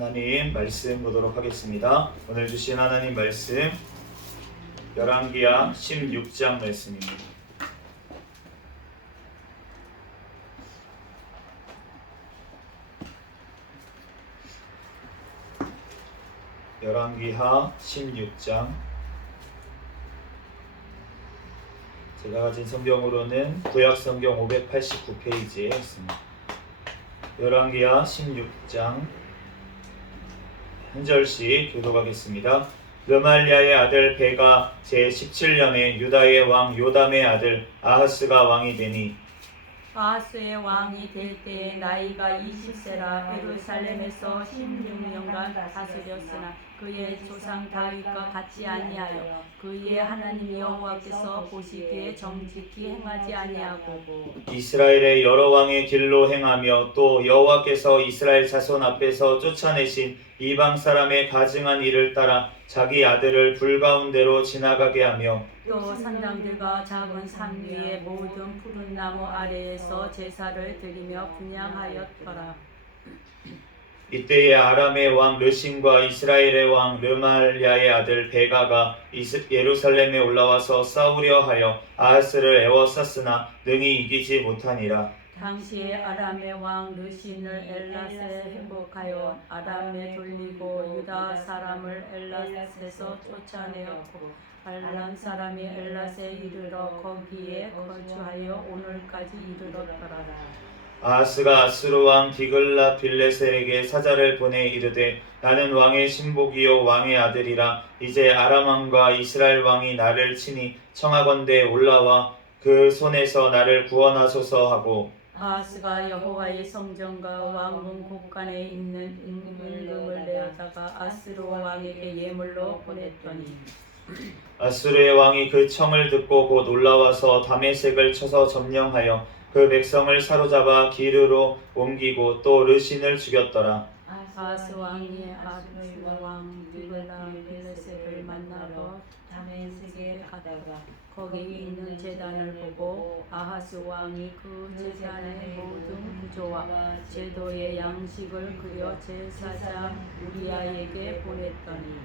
하나님 말씀 보도록 하겠습니다. 오늘 주신 하나님 말씀 열왕기하 16장 말씀입니다. 열왕기하 16장, 제가 가진 성경으로는 구약성경 589페이지에 있습니다. 열왕기하 16장 한 절씩 교독하겠습니다. 르말리아의 아들 베가 제17년에 유다의 왕 요담의 아들 아하스가 왕이 되니, 아하스의 왕이 될 때에 나이가 20세라 예루살렘에서 16년간 다스렸으나 그의 조상 다윗과 같지 아니하여 그의 하나님 여호와께서 보시기에 정직히 행하지 아니하고 이스라엘의 여러 왕의 길로 행하며 또 여호와께서 이스라엘 자손 앞에서 쫓아내신 이방 사람의 가증한 일을 따라 자기 아들을 불 가운데로 지나가게 하며 또 산당들과 작은 산 위에 모든 푸른 나무 아래에서 제사를 드리며 분향하였더라. 이때에 아람의 왕 르신과 이스라엘의 왕 르말랴의 아들 베가가 예루살렘에 올라와서 싸우려 하여 아하스를 애워쌌으나 능히 이기지 못하니라. 당시에 아람의 왕 르신을 엘랏에 회복하여 아람에 돌리고 유다 사람을 엘랏에서 쫓아내었고 발람 사람이 엘랏에 이르러 거기에 거주하여 오늘까지 이르렀더라. 아하스가 아수르 왕 디글라빌레셀에게 사자를 보내 이르되 나는 왕의 신복이요 왕의 아들이라. 이제 아람 왕과 이스라엘 왕이 나를 치니 청하건대 올라와 그 손에서 나를 구원하소서 하고, 아하스가 여호와의 성전과 왕궁 곳간에 있는 임금을 내다가 아수르 왕에게 예물로 보냈더니 아수르의 왕이 그 청을 듣고 곧 올라와서 다메섹을 쳐서 점령하여 그 백성을 사로잡아 기르로 옮기고 또 르신을 죽였더라. 아하스 왕이 아수르 왕 디글라빌레셀을 만나러 다메섹에 갔다가 거기 있는 제단을 보고 아하스 왕이 그 제단의 모든 구조와 제도의 양식을 그려 제사장 우리아에게 보냈더니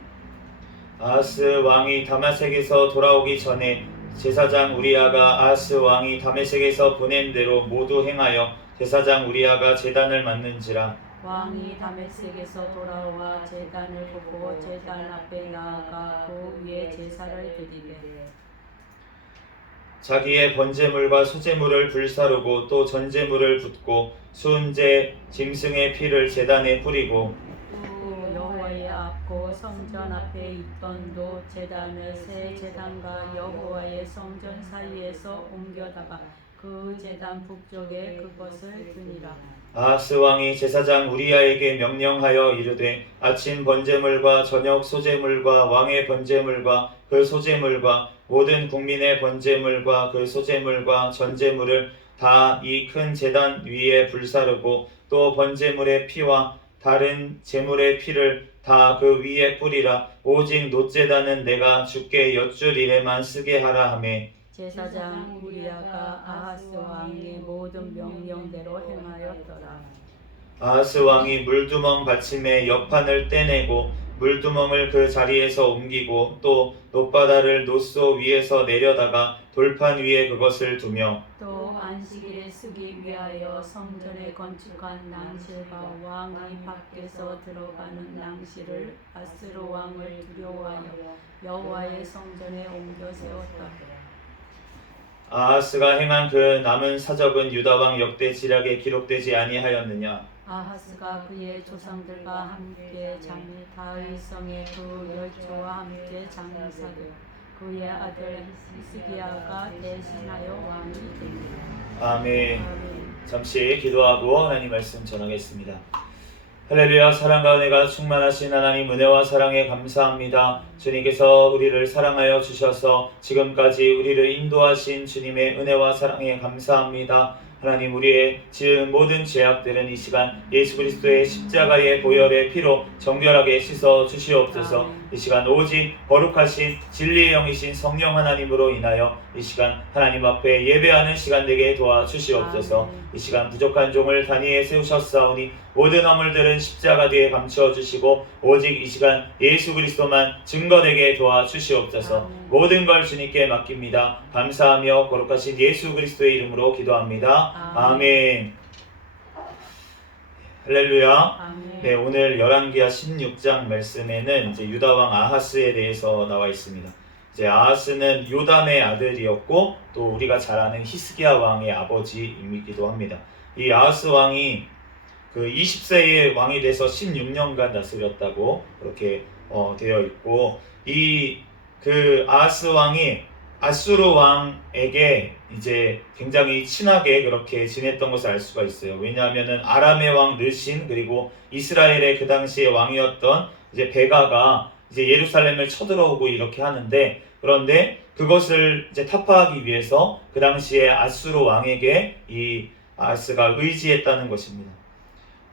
아하스 왕이 다메섹에서 돌아오기 전에 제사장 우리아가 아하스 왕이 다메섹에서 보낸 대로 모두 행하여 제사장 우리아가 제단을 맡는지라. 왕이 다메섹에서 돌아와 제단을 보고 제단 앞에 나아가 그 위에 제사를 드리되 자기의 번제물과 소제물을 불사르고 또 전제물을 붓고 순제 짐승의 피를 제단에 뿌리고 또 여호와의 앞고 성전 앞에 있던 도 제단을 새 제단과 여호와의 성전 사이에서 옮겨다가 그 제단 북쪽에 그것을 두니라. 아하스 왕이 제사장 우리아에게 명령하여 이르되 아침 번제물과 저녁 소제물과 왕의 번제물과 그 소제물과 모든 국민의 번제물과 그 소제물과 전제물을 다 이 큰 제단 위에 불사르고 또 번제물의 피와 다른 제물의 피를 다 그 위에 뿌리라. 오직 놋제단은 내가 주께 여쭐 일에만 쓰게 하라 하매 제사장 우리아가 아하스 왕의 모든 명령대로 행하였더라. 아하스 왕이 물두멍 받침에 옆판을 떼내고 물두멍을 그 자리에서 옮기고 또 놋바다를 놋소 위에서 내려다가 돌판 위에 그것을 두며 또 안식일에 쓰기 위하여 성전에 건축한 낭실과 왕이 밖에서 들어가는 낭실을 아스르 왕을 두려워하여 여호와의 성전에 옮겨 세웠다. 아하스가 행한 그 남은 사적은 유다왕 역대 지략에 기록되지 아니하였느냐. 아하스가 그의 조상들과 함께 다윗성의 그 열조와 함께 장사되어 그의 아들 히스기야가 대신하여 왕이 되니라. 아멘. 아멘. 잠시 기도하고 하나님 말씀 전하겠습니다. 할렐루야. 사랑과 은혜가 충만하신 하나님, 은혜와 사랑에 감사합니다. 주님께서 우리를 사랑하여 주셔서 지금까지 우리를 인도하신 주님의 은혜와 사랑에 감사합니다. 하나님, 우리의 지은 모든 죄악들은 이 시간 예수 그리스도의 십자가의 보혈의 피로 정결하게 씻어 주시옵소서. 이 시간 오직 거룩하신 진리의 영이신 성령 하나님으로 인하여 이 시간 하나님 앞에 예배하는 시간 되게 도와주시옵소서. 이 시간 부족한 종을 단위에 세우셨사오니 모든 허물들은 십자가 뒤에 감추어 주시고 오직 이 시간 예수 그리스도만 증거되게 도와주시옵소서. 모든 걸 주님께 맡깁니다. 감사하며 거룩하신 예수 그리스도의 이름으로 기도합니다. 아멘. 할렐루야. 네, 오늘 열왕기하 16장 말씀에는 이제 유다 왕 아하스에 대해서 나와 있습니다. 이제 아하스는 요담의 아들이었고 또 우리가 잘 아는 히스기야 왕의 아버지이기도 합니다. 이 아하스 왕이 그 20세의 왕이 돼서 16년간 다스렸다고 그렇게 되어 있고, 이 그 아하스 왕이 아수르 왕에게 이제 굉장히 친하게 그렇게 지냈던 것을 알 수가 있어요. 왜냐하면은 아람의 왕 르신 그리고 이스라엘의 그 당시의 왕이었던 이제 베가가 이제 예루살렘을 쳐들어오고 이렇게 하는데, 그런데 그것을 이제 타파하기 위해서 그 당시에 아수르 왕에게 이 아하스가 의지했다는 것입니다.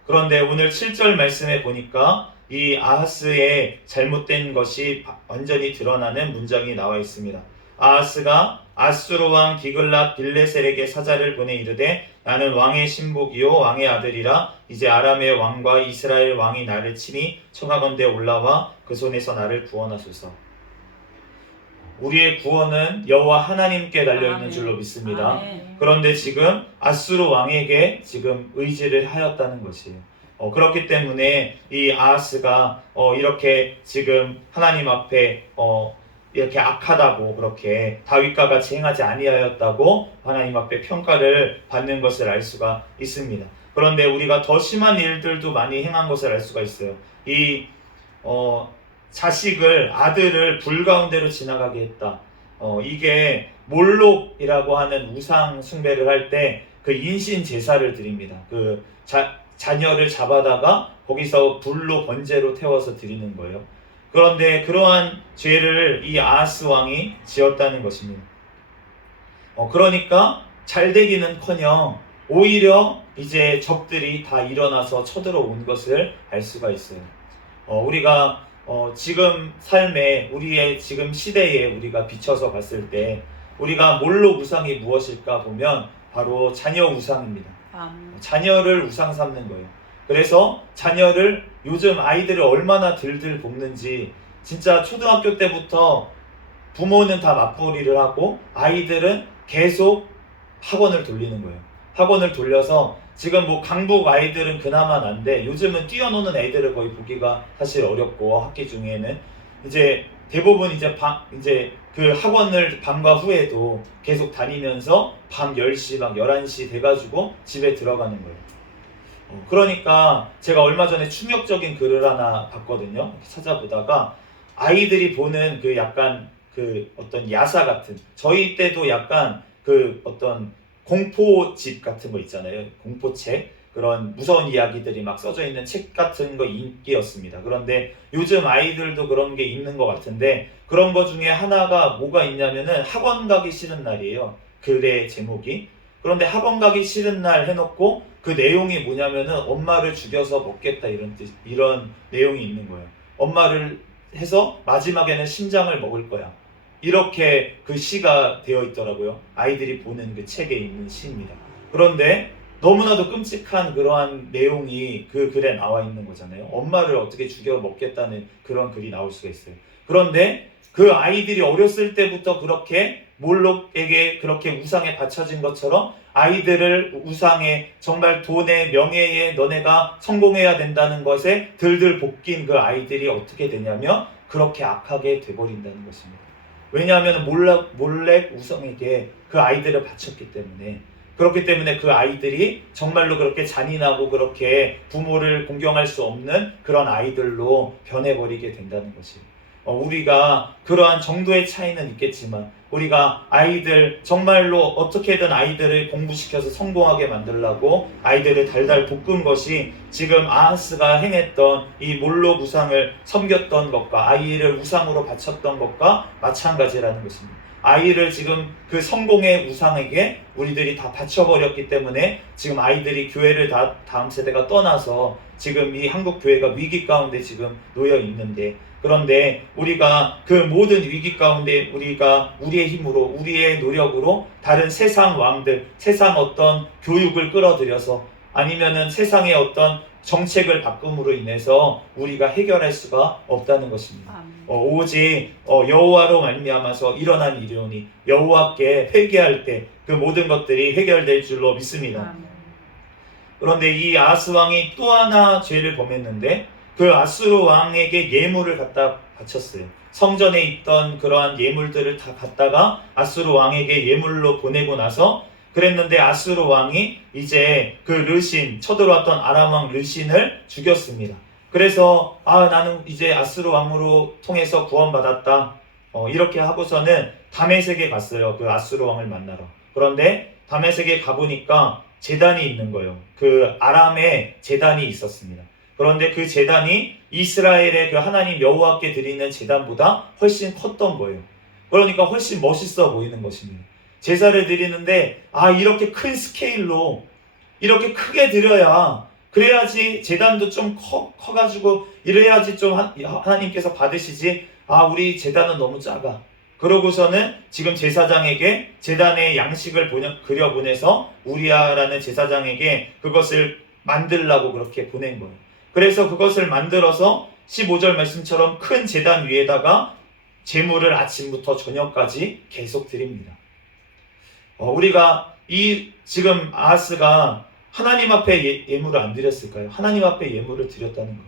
그런데 오늘 7절 말씀에 보니까 이 아하스의 잘못된 것이 완전히 드러나는 문장이 나와 있습니다. 아하스가 아수르 왕 디글랏 빌레셀에게 사자를 보내 이르되 나는 왕의 신복이요 왕의 아들이라 이제 아람의 왕과 이스라엘 왕이 나를 치니 청하건대 올라와 그 손에서 나를 구원하소서. 우리의 구원은 여호와 하나님께 달려있는 줄로 믿습니다. 그런데 지금 아수르 왕에게 지금 의지를 하였다는 것이에요. 그렇기 때문에 이 아하스가 이렇게 지금 하나님 앞에 이렇게 악하다고, 그렇게 다윗과 같이 행하지 아니하였다고 하나님 앞에 평가를 받는 것을 알 수가 있습니다. 그런데 우리가 더 심한 일들도 많이 행한 것을 알 수가 있어요. 이 자식을, 아들을 불 가운데로 지나가게 했다. 이게 몰록이라고 하는 우상 숭배를 할 때 그 인신 제사를 드립니다. 그 자녀를 잡아다가 거기서 불로 번제로 태워서 드리는 거예요. 그런데 그러한 죄를 이 아하스 왕이 지었다는 것입니다. 그러니까 잘 되기는커녕 오히려 이제 적들이 다 일어나서 쳐들어온 것을 알 수가 있어요. 우리가 지금 삶에, 우리의 지금 시대에 우리가 비춰서 봤을 때 우리가 몰록 우상이 무엇일까 보면 바로 자녀 우상입니다. 자녀를 우상 삼는 거예요. 그래서 자녀를, 요즘 아이들을 얼마나 들들 볶는지, 진짜 초등학교 때부터 부모는 다 맞벌이를 하고 아이들은 계속 학원을 돌리는 거예요. 학원을 돌려서 지금 뭐 강북 아이들은 그나마 난데 요즘은 뛰어노는 애들을 거의 보기가 사실 어렵고, 학기 중에는 이제 대부분 이제 그 학원을 밤과 후에도 계속 다니면서 밤 10시 막 11시 돼가지고 집에 들어가는 거예요. 그러니까 제가 얼마 전에 충격적인 글을 하나 봤거든요. 찾아보다가 아이들이 보는 그 약간 그 어떤 야사 같은, 저희 때도 약간 그 어떤 공포집 같은 거 있잖아요. 공포책, 그런 무서운 이야기들이 막 써져 있는 책 같은 거 인기였습니다. 그런데 요즘 아이들도 그런 게 있는 것 같은데, 그런 거 중에 하나가 뭐가 있냐면은 학원 가기 싫은 날이에요. 글의 제목이. 그런데 학원 가기 싫은 날 해놓고 그 내용이 뭐냐면은 엄마를 죽여서 먹겠다, 이런 내용이 있는 거예요. 엄마를 해서 마지막에는 심장을 먹을 거야. 이렇게 그 시가 되어 있더라고요. 아이들이 보는 그 책에 있는 시입니다. 그런데 너무나도 끔찍한 그러한 내용이 그 글에 나와 있는 거잖아요. 엄마를 어떻게 죽여 먹겠다는 그런 글이 나올 수가 있어요. 그런데 그 아이들이 어렸을 때부터 그렇게 몰록에게 그렇게 우상에 바쳐진 것처럼 아이들을 우상에, 정말 돈에, 명예에 너네가 성공해야 된다는 것에 들들 볶인 그 아이들이 어떻게 되냐면 그렇게 악하게 돼버린다는 것입니다. 왜냐하면 몰렉 우상에게 그 아이들을 바쳤기 때문에. 그렇기 때문에 그 아이들이 정말로 그렇게 잔인하고 그렇게 부모를 공경할 수 없는 그런 아이들로 변해버리게 된다는 것이에요. 우리가 그러한 정도의 차이는 있겠지만 우리가 아이들, 정말로 어떻게든 아이들을 공부시켜서 성공하게 만들려고 아이들을 달달 볶은 것이 지금 아하스가 행했던 이 몰록 우상을 섬겼던 것과 아이를 우상으로 바쳤던 것과 마찬가지라는 것입니다. 아이를 지금 그 성공의 우상에게 우리들이 다 바쳐버렸기 때문에 지금 아이들이 교회를 다음 세대가 떠나서 지금 이 한국 교회가 위기 가운데 지금 놓여 있는데, 그런데 우리가 그 모든 위기 가운데 우리가 우리의 힘으로 우리의 노력으로 다른 세상 왕들, 세상 어떤 교육을 끌어들여서 아니면은 세상의 어떤 정책을 바꿈으로 인해서 우리가 해결할 수가 없다는 것입니다. 아멘. 오직 여호와로 말미암아서 일어난 일이오니 여호와께 회개할 때 그 모든 것들이 해결될 줄로 믿습니다. 아멘. 그런데 이 아하스 왕이 또 하나 죄를 범했는데 그 아수르 왕에게 예물을 갖다 바쳤어요. 성전에 있던 그러한 예물들을 다 갖다가 아수르 왕에게 예물로 보내고 나서 그랬는데 아수르 왕이 이제 그 르신, 쳐들어왔던 아람 왕 르신을 죽였습니다. 그래서 나는 이제 아수르 왕으로 통해서 구원받았다. 이렇게 하고서는 다메섹에 갔어요. 그 아수르 왕을 만나러. 그런데 다메섹에 가보니까 제단이 있는 거예요. 그 아람에 제단이 있었습니다. 그런데 그 제단이 이스라엘의 그 하나님 여호와께 드리는 제단보다 훨씬 컸던 거예요. 그러니까 훨씬 멋있어 보이는 것입니다. 제사를 드리는데 이렇게 큰 스케일로 이렇게 크게 드려야, 그래야지 제단도 좀 커가지고 이래야지 좀 하나님께서 받으시지. 우리 제단은 너무 작아. 그러고서는 지금 제사장에게 제단의 양식을 그려보내서 우리야라는 제사장에게 그것을 만들라고 그렇게 보낸 거예요. 그래서 그것을 만들어서 15절 말씀처럼 큰 제단 위에다가 제물을 아침부터 저녁까지 계속 드립니다. 우리가 지금 아하스가 하나님 앞에 예물을 안 드렸을까요? 하나님 앞에 예물을 드렸다는 것,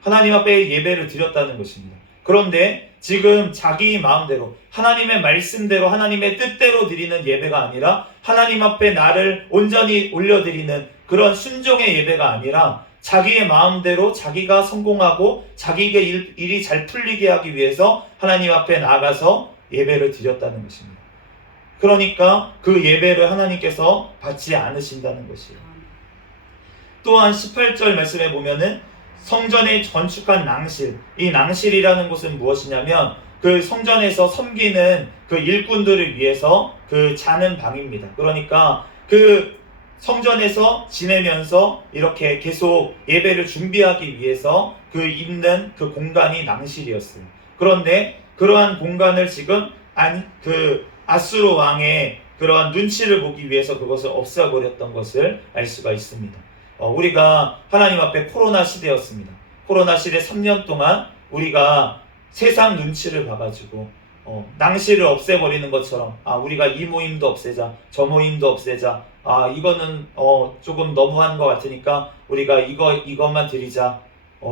하나님 앞에 예배를 드렸다는 것입니다. 그런데 지금 자기 마음대로 하나님의 말씀대로 하나님의 뜻대로 드리는 예배가 아니라 하나님 앞에 나를 온전히 올려드리는 그런 순종의 예배가 아니라 자기의 마음대로 자기가 성공하고 자기에게 일이 잘 풀리게 하기 위해서 하나님 앞에 나아가서 예배를 드렸다는 것입니다. 그러니까 그 예배를 하나님께서 받지 않으신다는 것이에요. 또한 18절 말씀에 보면은 성전에 건축한 낭실, 이 낭실이라는 곳은 무엇이냐면 그 성전에서 섬기는 그 일꾼들을 위해서 그 자는 방입니다. 그러니까 그 성전에서 지내면서 이렇게 계속 예배를 준비하기 위해서 그 있는 그 공간이 낭실이었어요. 그런데 그러한 공간을 지금 그 아수르 왕의 그러한 눈치를 보기 위해서 그것을 없애버렸던 것을 알 수가 있습니다. 우리가 하나님 앞에 코로나 시대였습니다. 코로나 시대 3년 동안 우리가 세상 눈치를 봐가지고 낭시를 없애버리는 것처럼 우리가 이 모임도 없애자, 저 모임도 없애자, 이거는 조금 너무한 것 같으니까 우리가 이것만 드리자,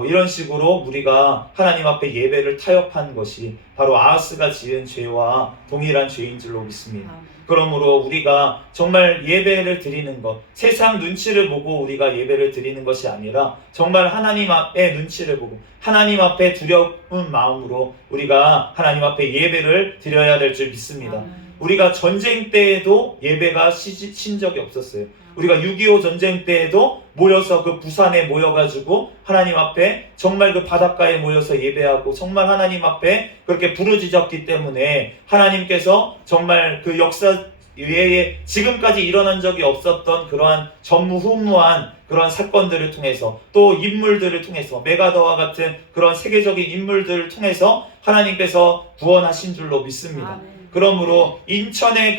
이런 식으로 우리가 하나님 앞에 예배를 타협한 것이 바로 아하스가 지은 죄와 동일한 죄인 줄로 믿습니다. 그러므로 우리가 정말 예배를 드리는 것, 세상 눈치를 보고 우리가 예배를 드리는 것이 아니라 정말 하나님 앞에 눈치를 보고 하나님 앞에 두려운 마음으로 우리가 하나님 앞에 예배를 드려야 될 줄 믿습니다. 우리가 전쟁 때에도 예배가 신 적이 없었어요. 우리가 6.25 전쟁 때에도 모여서 그 부산에 모여가지고 하나님 앞에 정말 그 바닷가에 모여서 예배하고 정말 하나님 앞에 그렇게 부르짖었기 때문에 하나님께서 정말 그 역사 외에 지금까지 일어난 적이 없었던 그러한 전무후무한 그런 사건들을 통해서 또 인물들을 통해서 메가더와 같은 그런 세계적인 인물들을 통해서 하나님께서 구원하신 줄로 믿습니다. 그러므로 인천에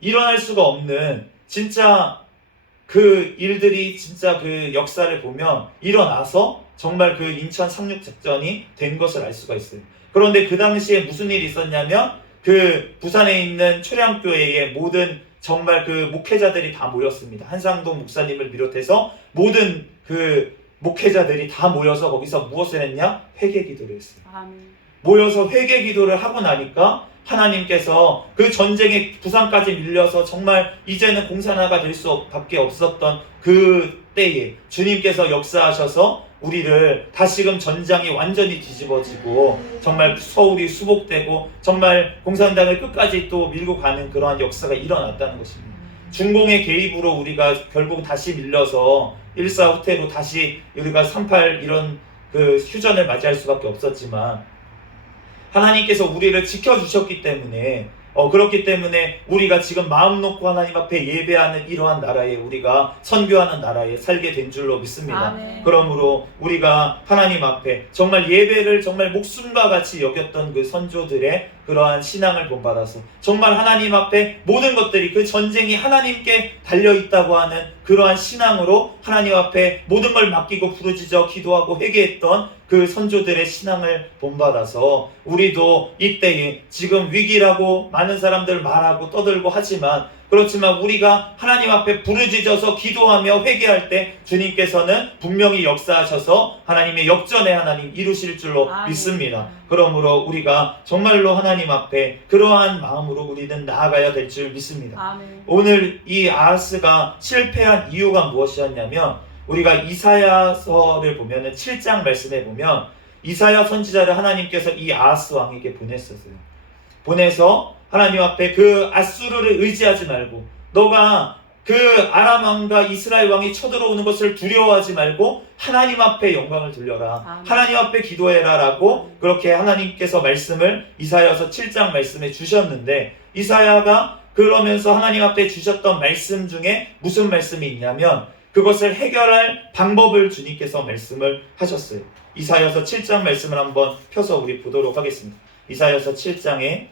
일어날 수가 없는 진짜 그 일들이 진짜 그 역사를 보면 일어나서 정말 그 인천 상륙작전이 된 것을 알 수가 있어요. 그런데 그 당시에 무슨 일이 있었냐면 그 부산에 있는 초량교회의 모든 정말 그 목회자들이 다 모였습니다. 한상동 목사님을 비롯해서 모든 그 목회자들이 다 모여서 거기서 무엇을 했냐? 회개 기도를 했어요. 모여서 회개 기도를 하고 나니까 하나님께서 그 전쟁에 부산까지 밀려서 정말 이제는 공산화가 될 수밖에 없었던 그 때에 주님께서 역사하셔서 우리를 다시금 전장이 완전히 뒤집어지고 정말 서울이 수복되고 정말 공산당을 끝까지 또 밀고 가는 그러한 역사가 일어났다는 것입니다. 중공의 개입으로 우리가 결국 다시 밀려서 1.4 후퇴로 다시 우리가 3.8 이런 그 휴전을 맞이할 수밖에 없었지만 하나님께서 우리를 지켜주셨기 때문에 그렇기 때문에 우리가 지금 마음 놓고 하나님 앞에 예배하는 이러한 나라에 우리가 선교하는 나라에 살게 된 줄로 믿습니다. 아멘. 그러므로 우리가 하나님 앞에 정말 예배를 정말 목숨과 같이 여겼던 그 선조들의 그러한 신앙을 본받아서 정말 하나님 앞에 모든 것들이 그 전쟁이 하나님께 달려있다고 하는 그러한 신앙으로 하나님 앞에 모든 걸 맡기고 부르짖어 기도하고 회개했던 그 선조들의 신앙을 본받아서 우리도 이때에 지금 위기라고 많은 사람들 말하고 떠들고 하지만 그렇지만 우리가 하나님 앞에 부르짖어서 기도하며 회개할 때 주님께서는 분명히 역사하셔서 하나님의 역전의 하나님 이루실 줄로 아멘. 믿습니다. 그러므로 우리가 정말로 하나님 앞에 그러한 마음으로 우리는 나아가야 될 줄 믿습니다. 아멘. 오늘 이 아하스가 실패한 이유가 무엇이었냐면 우리가 이사야서를 보면은 7장 말씀에 보면 이사야 선지자를 하나님께서 이 아하스 왕에게 보냈었어요. 보내서 하나님 앞에 그 아수르를 의지하지 말고 너가 그 아람 왕과 이스라엘 왕이 쳐들어오는 것을 두려워하지 말고 하나님 앞에 영광을 돌려라. 아멘. 하나님 앞에 기도해라 라고 그렇게 하나님께서 말씀을 이사야서 7장 말씀에 주셨는데 이사야가 그러면서 하나님 앞에 주셨던 말씀 중에 무슨 말씀이 있냐면 그것을 해결할 방법을 주님께서 말씀을 하셨어요. 이사야서 7장 말씀을 한번 펴서 우리 보도록 하겠습니다. 이사야서 7장에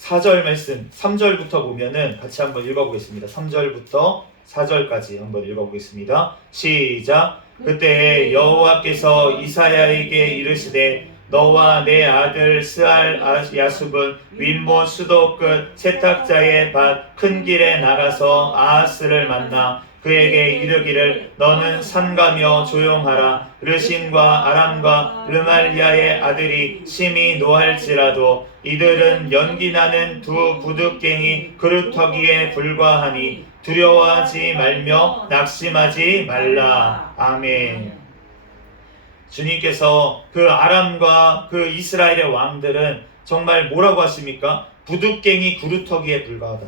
4절 말씀 3절부터 보면은 같이 한번 읽어보겠습니다. 3절부터 4절까지 한번 읽어보겠습니다. 시작. 그때 여호와께서 이사야에게 이르시되 너와 내 아들 스알 야숲은 윗못 수도 끝 세탁자의 밭 큰 길에 나가서 아하스를 만나 그에게 이르기를 너는 삼가며 조용하라. 르신과 아람과 르말리아의 아들이 심히 노할지라도 이들은 연기나는 두 부득갱이 그루터기에 불과하니 두려워하지 말며 낙심하지 말라. 아멘. 주님께서 그 아람과 그 이스라엘의 왕들은 정말 뭐라고 하십니까? 부득갱이 그루터기에 불과하다.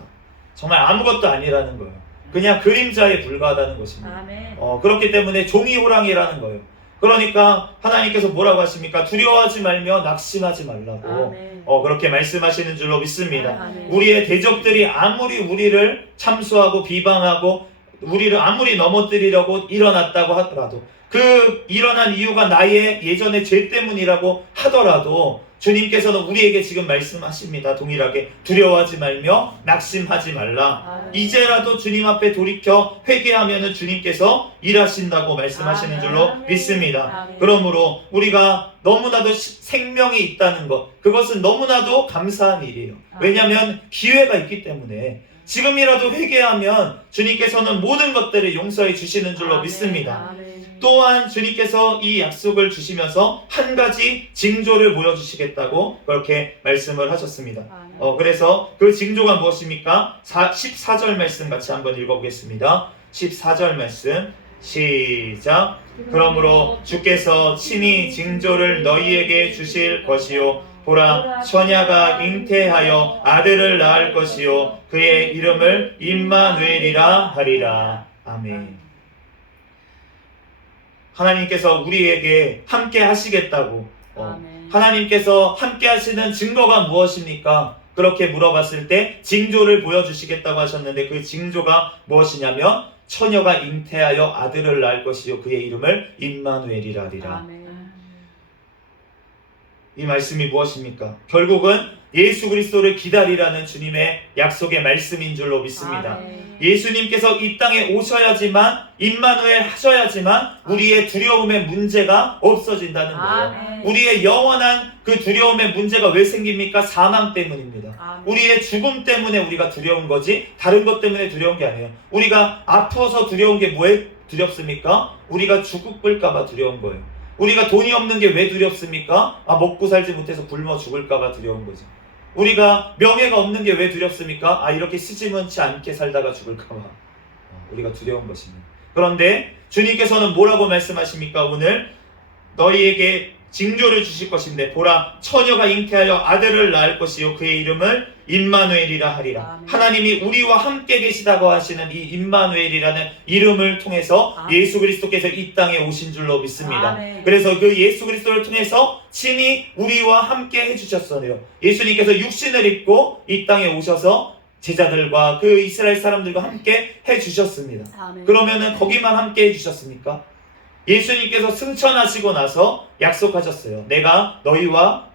정말 아무것도 아니라는 거예요. 그냥 그림자에 불과하다는 것입니다. 아멘. 그렇기 때문에 종이 호랑이라는 거예요. 그러니까 하나님께서 뭐라고 하십니까? 두려워하지 말며 낙심하지 말라고 아멘. 그렇게 말씀하시는 줄로 믿습니다. 아멘. 우리의 대적들이 아무리 우리를 참수하고 비방하고 우리를 아무리 넘어뜨리려고 일어났다고 하더라도 그 일어난 이유가 나의 예전의 죄 때문이라고 하더라도 주님께서는 우리에게 지금 말씀하십니다. 동일하게 두려워하지 말며 낙심하지 말라. 아멘. 이제라도 주님 앞에 돌이켜 회개하면 주님께서 일하신다고 말씀하시는 아멘. 줄로 믿습니다. 아멘. 그러므로 우리가 너무나도 생명이 있다는 것, 그것은 너무나도 감사한 일이에요. 왜냐하면 기회가 있기 때문에 지금이라도 회개하면 주님께서는 모든 것들을 용서해 주시는 줄로 아멘. 믿습니다. 아멘. 또한 주님께서 이 약속을 주시면서 한 가지 징조를 보여주시겠다고 그렇게 말씀을 하셨습니다. 아멘. 그래서 그 징조가 무엇입니까? 14절 말씀 같이 한번 읽어보겠습니다. 14절 말씀 시작. 그러므로 주께서 친히 징조를 너희에게 주실 것이요 보라 처녀가 잉태하여 아들을 낳을 것이요 그의 이름을 임마누엘이라 하리라. 아멘. 하나님께서 우리에게 함께 하시겠다고 아멘. 하나님께서 함께 하시는 증거가 무엇입니까? 그렇게 물어봤을 때 징조를 보여주시겠다고 하셨는데 그 징조가 무엇이냐면 처녀가 잉태하여 아들을 낳을 것이요 그의 이름을 임마누엘이라 하리라. 아멘. 이 말씀이 무엇입니까? 결국은 예수 그리스도를 기다리라는 주님의 약속의 말씀인 줄로 믿습니다. 아멘. 예수님께서 이 땅에 오셔야지만 임마누엘 하셔야지만 우리의 두려움의 문제가 없어진다는 거예요. 아멘. 우리의 영원한 그 두려움의 문제가 왜 생깁니까? 사망 때문입니다. 아멘. 우리의 죽음 때문에 우리가 두려운 거지 다른 것 때문에 두려운 게 아니에요. 우리가 아파서 두려운 게 뭐에 두렵습니까? 우리가 죽을까 봐 두려운 거예요. 우리가 돈이 없는 게 왜 두렵습니까? 먹고 살지 못해서 굶어 죽을까 봐 두려운 거죠. 우리가 명예가 없는 게 왜 두렵습니까? 이렇게 시지문치 않게 살다가 죽을까 봐 우리가 두려운 것입니다. 그런데 주님께서는 뭐라고 말씀하십니까? 오늘 너희에게 징조를 주실 것인데 보라 처녀가 잉태하여 아들을 낳을 것이요 그의 이름을 임마누엘이라 하리라. 아멘. 하나님이 우리와 함께 계시다고 하시는 이 임마누엘이라는 이름을 통해서 아멘. 예수 그리스도께서 이 땅에 오신 줄로 믿습니다. 아멘. 그래서 그 예수 그리스도를 통해서 친히 우리와 함께 해주셨어요. 예수님께서 육신을 입고 이 땅에 오셔서 제자들과 그 이스라엘 사람들과 함께 해주셨습니다. 아멘. 그러면은 거기만 함께 해주셨습니까? 예수님께서 승천하시고 나서 약속하셨어요. 내가 너희와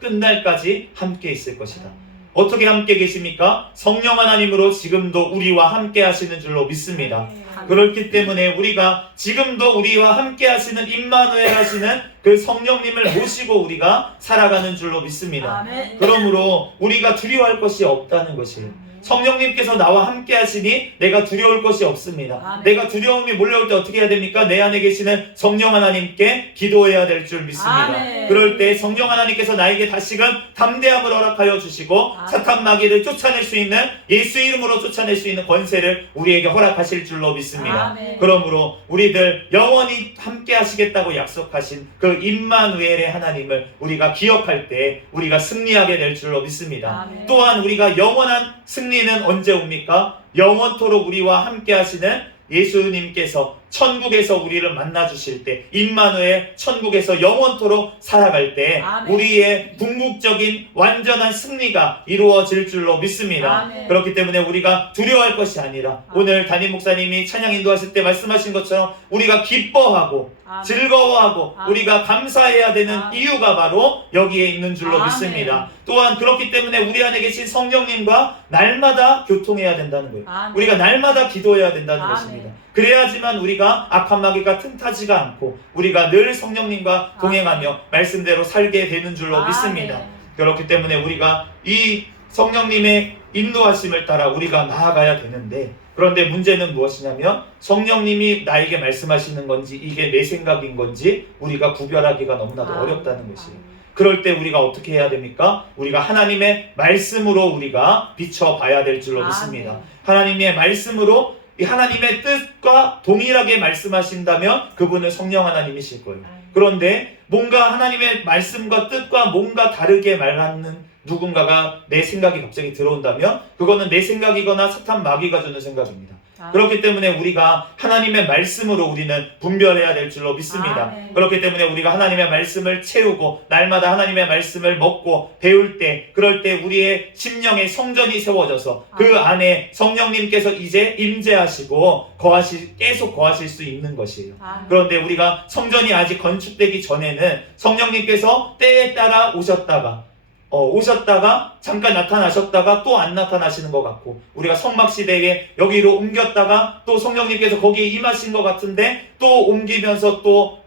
끝날까지 함께 있을 것이다. 어떻게 함께 계십니까? 성령 하나님으로 지금도 우리와 함께 하시는 줄로 믿습니다. 아멘. 그렇기 때문에 우리가 지금도 우리와 함께 하시는 임마누엘 하시는 그 성령님을 모시고 우리가 살아가는 줄로 믿습니다. 아멘. 그러므로 우리가 두려워할 것이 없다는 것이에요. 성령님께서 나와 함께 하시니 내가 두려울 것이 없습니다. 아멘. 내가 두려움이 몰려올 때 어떻게 해야 됩니까? 내 안에 계시는 성령 하나님께 기도해야 될 줄 믿습니다. 아멘. 그럴 때 성령 하나님께서 나에게 다시금 담대함을 허락하여 주시고 아멘. 사탄 마귀를 쫓아낼 수 있는 예수 이름으로 쫓아낼 수 있는 권세를 우리에게 허락하실 줄로 믿습니다. 아멘. 그러므로 우리들 영원히 함께 하시겠다고 약속하신 그 임마누엘의 하나님을 우리가 기억할 때 우리가 승리하게 될 줄로 믿습니다. 아멘. 또한 우리가 영원한 승리는 언제 옵니까? 영원토록 우리와 함께 하시는 예수님께서 천국에서 우리를 만나 주실 때, 임마누엘 천국에서 영원토록 살아갈 때 아멘. 우리의 궁극적인 완전한 승리가 이루어질 줄로 믿습니다. 아멘. 그렇기 때문에 우리가 두려워할 것이 아니라 오늘 담임 목사님이 찬양 인도하실 때 말씀하신 것처럼 우리가 기뻐하고 아멘. 즐거워하고 아멘. 우리가 감사해야 되는 아멘. 이유가 바로 여기에 있는 줄로 아멘. 믿습니다. 또한 그렇기 때문에 우리 안에 계신 성령님과 날마다 교통해야 된다는 거예요. 아멘. 우리가 날마다 기도해야 된다는 아멘. 것입니다. 그래야지만 우리가 악한 마귀가 틈타지가 않고 우리가 늘 성령님과 동행하며 말씀대로 살게 되는 줄로 아멘. 믿습니다. 그렇기 때문에 우리가 이 성령님의 인도하심을 따라 우리가 나아가야 되는데, 그런데 문제는 무엇이냐면 성령님이 나에게 말씀하시는 건지 이게 내 생각인 건지 우리가 구별하기가 너무나도 어렵다는 것이에요. 그럴 때 우리가 어떻게 해야 됩니까? 우리가 하나님의 말씀으로 우리가 비춰봐야 될 줄로 믿습니다. 하나님의 말씀으로 이 하나님의 뜻과 동일하게 말씀하신다면 그분은 성령 하나님이실 거예요. 그런데 뭔가 하나님의 말씀과 뜻과 뭔가 다르게 말하는 누군가가 내 생각이 갑자기 들어온다면 그거는 내 생각이거나 사탄 마귀가 주는 생각입니다. 그렇기 때문에 우리가 하나님의 말씀으로 우리는 분별해야 될 줄로 믿습니다. 아멘. 그렇기 때문에 우리가 하나님의 말씀을 채우고 날마다 하나님의 말씀을 먹고 배울 때, 그럴 때 우리의 심령에 성전이 세워져서 그 안에 성령님께서 이제 임재하시고 계속 거하실 수 있는 것이에요. 그런데 우리가 성전이 아직 건축되기 전에는 성령님께서 때에 따라 오셨다가 잠깐 나타나셨다가 또 안 나타나시는 것 같고, 우리가 성막시대에 여기로 옮겼다가 또 성령님께서 거기에 임하신 것 같은데 또 옮기면서 또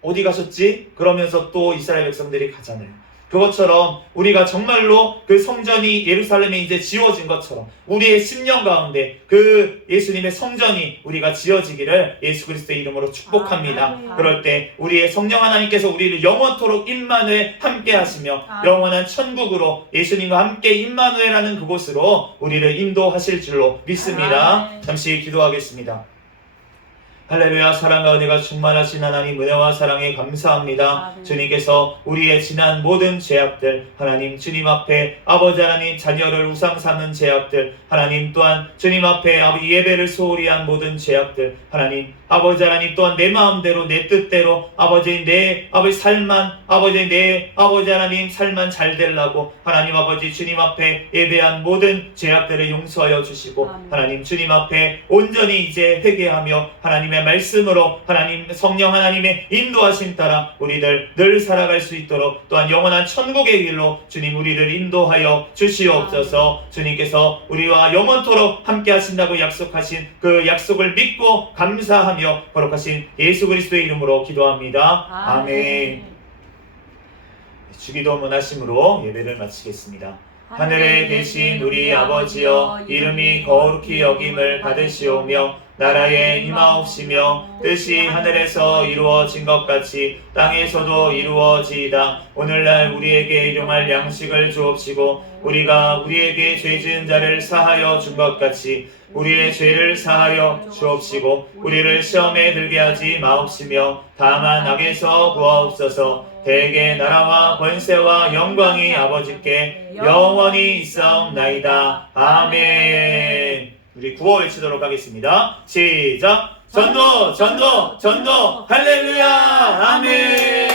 어디 가셨지? 그러면서 또 이스라엘 백성들이 가잖아요. 그것처럼 우리가 정말로 그 성전이 예루살렘에 이제 지어진 것처럼 우리의 심령 가운데 그 예수님의 성전이 우리가 지어지기를 예수 그리스도의 이름으로 축복합니다. 그럴 때 우리의 성령 하나님께서 우리를 영원토록 임마누엘 함께 하시며 영원한 천국으로 예수님과 함께 임마누엘하는 그곳으로 우리를 인도하실 줄로 믿습니다. 잠시 기도하겠습니다. 할렐루야. 사랑과 은혜가 충만하신 하나님, 은혜와 사랑에 감사합니다. 아멘. 주님께서 우리의 지난 모든 죄악들, 하나님 주님 앞에 아버지 하나님 자녀를 우상 삼는 죄악들, 하나님 또한 주님 앞에 아버지 예배를 소홀히 한 모든 죄악들, 하나님 아버지 하나님 또한 내 마음대로 내 뜻대로 아버지 내 아버지 살만 아버지 내 아버지 하나님 살만 잘 되려고 하나님 아버지 주님 앞에 예배한 모든 죄악들을 용서하여 주시고, 아멘. 하나님 주님 앞에 온전히 이제 회개하며 하나님의 말씀으로 하나님 성령 하나님의 인도하심 따라 우리들 늘 살아갈 수 있도록 또한 영원한 천국의 길로 주님 우리를 인도하여 주시옵소서. 주님께서 우리와 영원토록 함께 하신다고 약속하신 그 약속을 믿고 감사하며 거룩하신 예수 그리스도의 이름으로 기도합니다. 아멘. 주기도문 하심으로 예배를 마치겠습니다. 하늘에 계신 우리 아버지여 이름이 거룩히 여김을 받으시오며 나라에 임하옵시며 뜻이 하늘에서 이루어진 것 같이 땅에서도 이루어지이다. 오늘날 우리에게 일용할 양식을 주옵시고 우리가 우리에게 죄 지은 자를 사하여 준 것 같이 우리의 죄를 사하여 주옵시고 우리를 시험에 들게 하지 마옵시며 다만 악에서 구하옵소서. 대개 나라와 권세와 영광이 아버지께 영원히 있사옵나이다. 아멘. 우리 구호 외치도록 하겠습니다. 시작. 전도 전도 전도 할렐루야. 아멘.